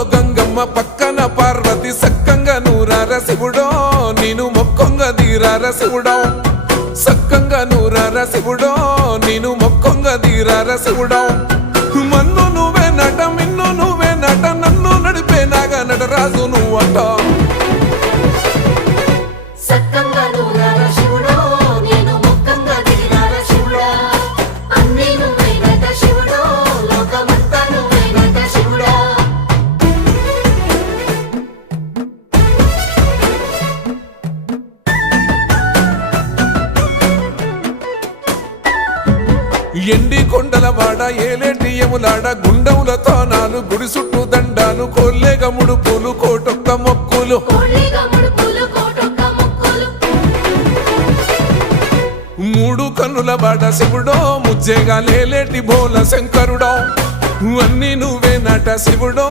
ఊళ్ళో గంగమ్మ పక్కన పార్వతి సక్కంగా నూరార శివుడో నేను మొక్కొంగ దీరార శివుడో సక్కంగా నూరార శివుడో నేను మొక్కొంగ దీరార శివుడో మన్ను నువ్వే నట మిన్ను నువ్వే నట నన్ను నడిపే నాగ నటరాజు నువ్వంట సక్కంగా నూరార శివుడో నేను మొక్కంగా దీరార శివుడా అన్నీ నువ్వేనట శివుడో లోకమంతా నువ్వేనట శివుడా ఎండి కొండల వాడ ఏలేటి యములాడ గుండములతో నాలు గుడి చుట్టూ దండాలు కోల్లేగ ముడుపులు కోటొక్క మొక్కులు కోళ్ళిగా ముడుపులు కోటొక్క మొక్కులు మూడు కన్నుల వాడ శివుడో ముజ్జేగా లేలేటి బోల శంకరుడో అన్నీ నువ్వే నట శివుడో